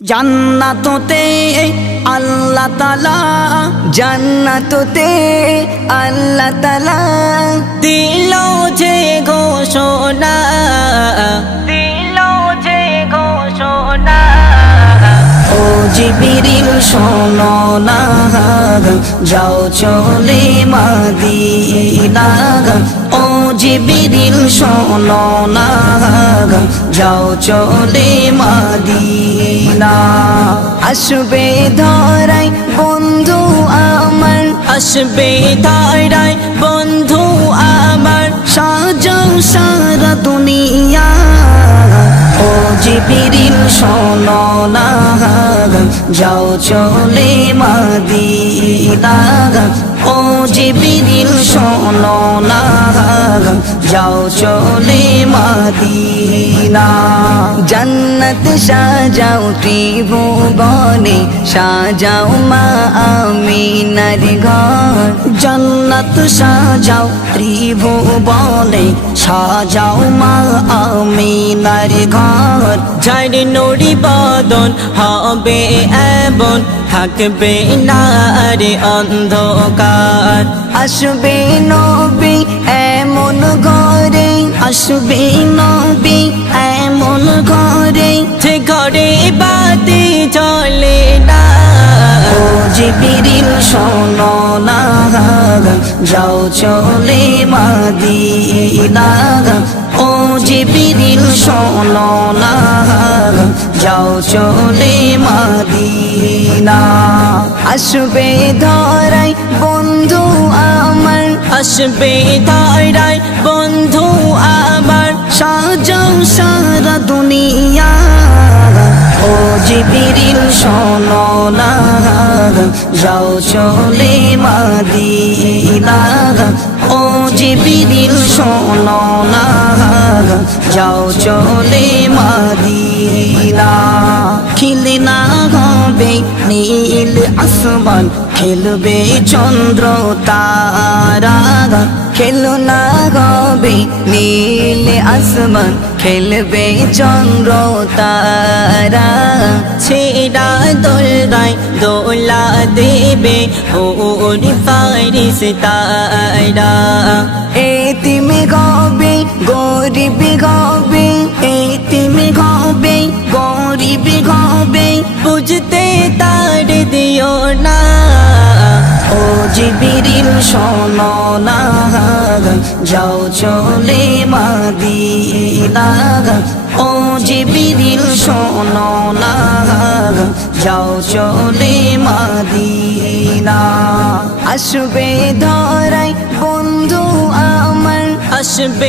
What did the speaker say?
জান্নাততে আল্লাহ তাআলা জান্নাততে আল্লাহ তাআলা দিল যে ঘোষণা ও জিবরিল শোনো না যাও চলে মদিনা ও জিবরিল শোনো না যাও চলে মদিনা আসবে ধরাই বন্ধু আমার আসবে ধরাই বন্ধু আমার সাজাও সারা দুনিয়া ও জিবরিল শোনো না যাও চলে মদিনা ও জিবরিল শোনো না যাও চলে মদিনা জান্নাত সাজাও ত্রিভুবনে সাজাও মা আমিনার ঘর জান্নাত সাজাও ত্রিভুবনে সাজাও মা আমিনার ঘর যার নুরি বদন হবে এমন থাকবে না রে অন্ধকার আসবে নবী এমন ঘরে আসবে নবী এমন ঘরে যে ঘরে বাতি জ্বলে না ও জিবরিল শোনো না যাও চলে মদিনা ও জিবরিল শোনো না যাও চলে মদিনা আসবে ধরাই বন্ধু আমার আসবে ধরাই বন্ধু আমার সাজাও সারা দুনিয়া ও জিবরিল শোনো না যাও চলে মদিনা ও জিবরিল শোনো না যাও চলে মদিনা খিলে না হবে নীল আসমান খেলবে চন্দ্র তারা খেলো না হবে নীল আসমান খেলবে চন্দ্র তারা ছেড়া দোলাই দোলা দেবে ওর ফারিস তারা এতিম গাবে গরিব গাবে এতিম গাবে গরিব গাবে বুঝতে তার দিও না ও জিবরিল শোনো না যাও চলে মদিনা ও জিবরিল শোনো না যাও চলে মদিনা আসবে ধরাই বন্ধু আমার আসবে